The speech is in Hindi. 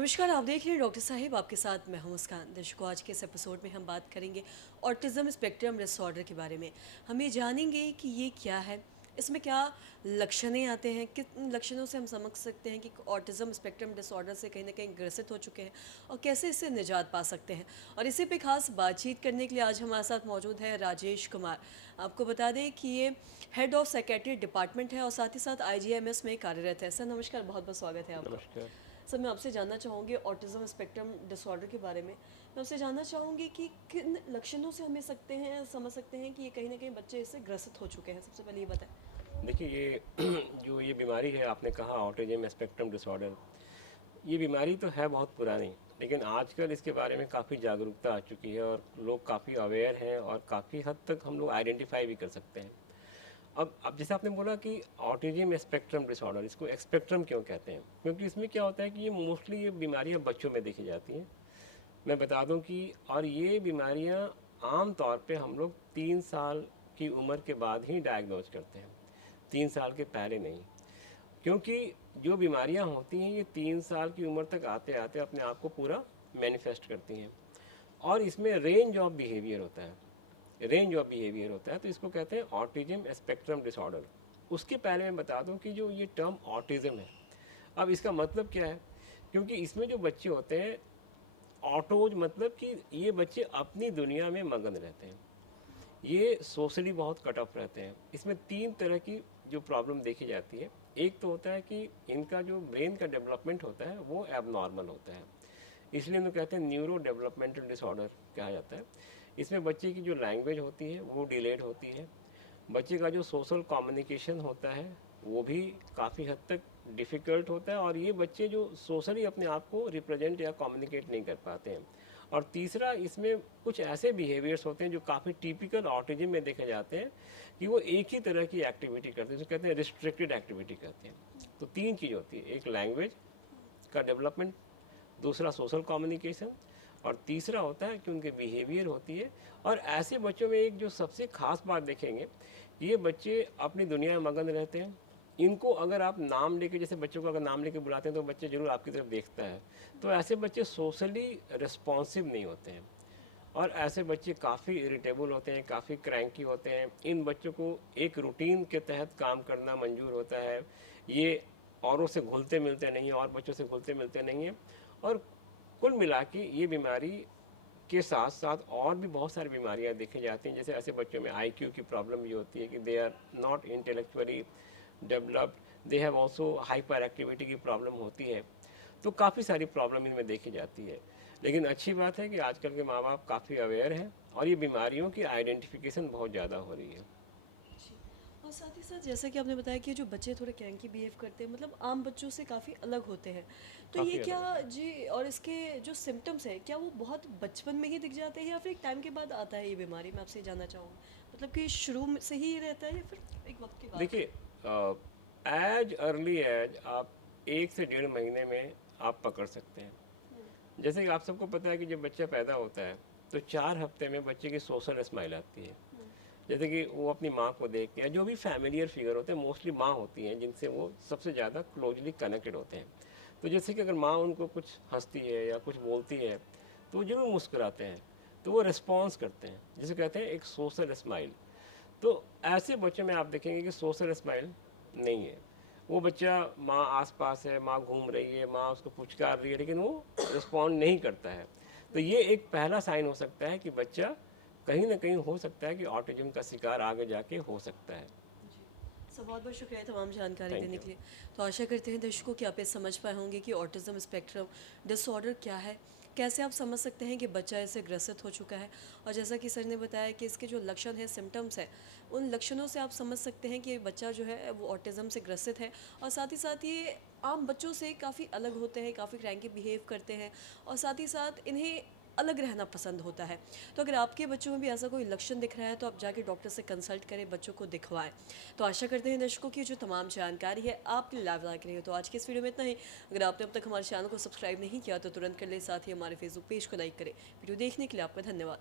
नमस्कार, आप देख रहे हैं डॉक्टर साहिब, आपके साथ मैं हूं मुस्कान। दर्शकों, आज के इस एपिसोड में हम बात करेंगे ऑटिज्म स्पेक्ट्रम डिसऑर्डर के बारे में। हम ये जानेंगे कि ये क्या है, इसमें क्या लक्षणें आते हैं, किन लक्षणों से हम समझ सकते हैं कि ऑटिज्म स्पेक्ट्रम डिसऑर्डर से कहीं ना कहीं ग्रसित हो चुके हैं और कैसे इससे निजात पा सकते हैं। और इसी पे खास बातचीत करने के लिए आज हमारे साथ मौजूद है राजेश कुमार। आपको बता दें कि ये हेड ऑफ साइकेट्री डिपार्टमेंट है और साथ ही साथ IGIMS में कार्यरत है। सर नमस्कार, बहुत बहुत स्वागत है आपका। नमस्कार। सर मैं आपसे जानना चाहूँगी ऑटिज्म स्पेक्ट्रम डिसऑर्डर के बारे में। मैं आपसे जानना चाहूँगी कि किन लक्षणों से हमें समझ सकते हैं कि ये कहीं ना कहीं बच्चे इससे ग्रसित हो चुके हैं। सबसे पहले ये बताएं। देखिए ये जो ये बीमारी है, आपने कहा ऑटिज्म स्पेक्ट्रम डिसऑर्डर, ये बीमारी तो है बहुत पुरानी, लेकिन आजकल इसके बारे में काफ़ी जागरूकता आ चुकी है और लोग काफ़ी अवेयर हैं और काफ़ी हद तक हम लोग आइडेंटिफाई भी कर सकते हैं। अब जैसे आपने बोला कि ऑटिज्म स्पेक्ट्रम डिसऑर्डर, इसको स्पेक्ट्रम क्यों कहते हैं? क्योंकि इसमें क्या होता है कि ये मोस्टली ये बीमारियाँ बच्चों में देखी जाती हैं। मैं बता दूं कि और ये बीमारियां आम तौर पे हम लोग 3 साल की उम्र के बाद ही डायग्नोज करते हैं, 3 साल के पहले नहीं। क्योंकि जो बीमारियां होती हैं ये 3 साल की उम्र तक आते आते अपने आप को पूरा मैनिफेस्ट करती हैं और इसमें रेंज ऑफ बिहेवियर होता है, तो इसको कहते हैं ऑटिज्म स्पेक्ट्रम डिसऑर्डर। उसके पहले मैं बता दूं कि जो ये टर्म ऑटिज्म है, अब इसका मतलब क्या है? क्योंकि इसमें जो बच्चे होते हैं, ऑटोज मतलब कि ये बच्चे अपनी दुनिया में मगन रहते हैं, ये सोशली बहुत कट ऑफ रहते हैं। इसमें 3 तरह की जो प्रॉब्लम देखी जाती है। एक तो होता है कि इनका जो ब्रेन का डेवलपमेंट होता है वो एबनॉर्मल होता है, इसलिए इनको कहते हैं न्यूरो डेवलपमेंटल डिसऑर्डर कहा जाता है। इसमें बच्चे की जो लैंग्वेज होती है वो डिलेड होती है, बच्चे का जो सोशल कम्युनिकेशन होता है वो भी काफ़ी हद तक डिफ़िकल्ट होता है और ये बच्चे जो सोशली अपने आप को रिप्रेजेंट या कम्युनिकेट नहीं कर पाते हैं। और तीसरा, इसमें कुछ ऐसे बिहेवियर्स होते हैं जो काफ़ी टिपिकल ऑटिज्म में देखे जाते हैं कि वो एक ही तरह की एक्टिविटी करते हैं, जिसे कहते हैं रिस्ट्रिक्टेड एक्टिविटी करते हैं। तो 3 चीज़ होती है, एक लैंग्वेज का डेवलपमेंट, दूसरा सोशल कम्युनिकेशन और तीसरा होता है कि उनके बिहेवियर होती है। और ऐसे बच्चों में एक जो सबसे ख़ास बात देखेंगे, ये बच्चे अपनी दुनिया में मगन रहते हैं। इनको अगर आप नाम लेके, जैसे बच्चों को अगर नाम लेके बुलाते हैं तो बच्चे जरूर आपकी तरफ देखता है, तो ऐसे बच्चे सोशली रिस्पॉन्सिव नहीं होते हैं और ऐसे बच्चे काफ़ी इरिटेबल होते हैं, काफ़ी क्रैंकी होते हैं। इन बच्चों को एक रूटीन के तहत काम करना मंजूर होता है, ये औरों से घुलते मिलते नहीं हैं, और बच्चों से घुलते मिलते नहीं हैं। और कुल मिला के ये बीमारी के साथ साथ और भी बहुत सारी बीमारियां देखी जाती हैं। जैसे ऐसे बच्चों में IQ की प्रॉब्लम भी होती है कि they are not intellectually developed, they have also hyperactivity की प्रॉब्लम होती है। तो काफ़ी सारी प्रॉब्लम इनमें देखी जाती है। लेकिन अच्छी बात है कि आजकल के माँ बाप काफ़ी अवेयर हैं और ये बीमारियों की आइडेंटिफिकेशन बहुत ज़्यादा हो रही है। जी। और साथ ही साथ जैसा कि आपने बताया कि जो बच्चे थोड़े क्रैंकी बिहेव करते हैं, मतलब आम बच्चों से काफ़ी अलग होते हैं, तो ये काफ़ी क्या अलग है। जी, और इसके जो सिम्टम्स है क्या वो बहुत बचपन में ही दिख जाते हैं या फिर एक टाइम के बाद आता है ये बीमारी? मैं आपसे जानना चाहूँगा, मतलब कि शुरू में से ही ये रहता है या फिर एक वक्त के बाद? देखिए, एज अर्ली एज आप 1 से 1.5 महीने में आप पकड़ सकते हैं। जैसे कि आप सबको पता है कि जब बच्चा पैदा होता है तो 4 हफ्ते में बच्चे की सोशल स्माइल आती है। जैसे कि वो अपनी माँ को देख के, या जो भी फैमिलियर फिगर होते हैं, मोस्टली माँ होती हैं जिनसे वो सबसे ज़्यादा क्लोजली कनेक्टेड होते हैं। तो जैसे कि अगर माँ उनको कुछ हंसती है या कुछ बोलती है तो वो जरूर मुस्कुराते हैं, तो वो रिस्पॉन्स करते हैं, जिसे कहते हैं एक सोशल स्माइल। तो ऐसे बच्चों में आप देखेंगे कि सोशल स्माइल नहीं है। वो बच्चा, माँ आसपास है, माँ घूम रही है, माँ उसको पुचकार रही है, लेकिन वो रिस्पॉन्ड नहीं करता है। तो ये एक पहला साइन हो सकता है कि बच्चा कहीं ना कहीं हो सकता है कि ऑटिज्म का शिकार आगे जाके हो सकता है। जी। सर बहुत बहुत शुक्रिया तमाम जानकारी थैंक देने यू। के लिए। तो आशा करते हैं दर्शकों कि आप ये समझ पाए होंगे कि ऑटिज्म स्पेक्ट्रम डिसऑर्डर क्या है, कैसे आप समझ सकते हैं कि बच्चा इससे ग्रसित हो चुका है। और जैसा कि सर ने बताया कि इसके जो लक्षण हैं, सिम्टम्स हैं, उन लक्षणों से आप समझ सकते हैं कि बच्चा जो है वो ऑटिज्म से ग्रसित है। और साथ ही साथ ये आम बच्चों से काफ़ी अलग होते हैं, काफ़ी क्रैंकी बिहेव करते हैं और साथ ही साथ इन्हें अलग रहना पसंद होता है। तो अगर आपके बच्चों में भी ऐसा कोई लक्षण दिख रहा है तो आप जाके डॉक्टर से कंसल्ट करें, बच्चों को दिखवाएं। तो आशा करते हैं दर्शकों की जो तमाम जानकारी है आपके लिए लाभदायक रही हो। तो आज की इस वीडियो में इतना ही। अगर आपने अब तक हमारे चैनल को सब्सक्राइब नहीं किया तो तुरंत कर ले, साथ ही हमारे फेसबुक पेज को लाइक करें। वीडियो देखने के लिए आपका धन्यवाद।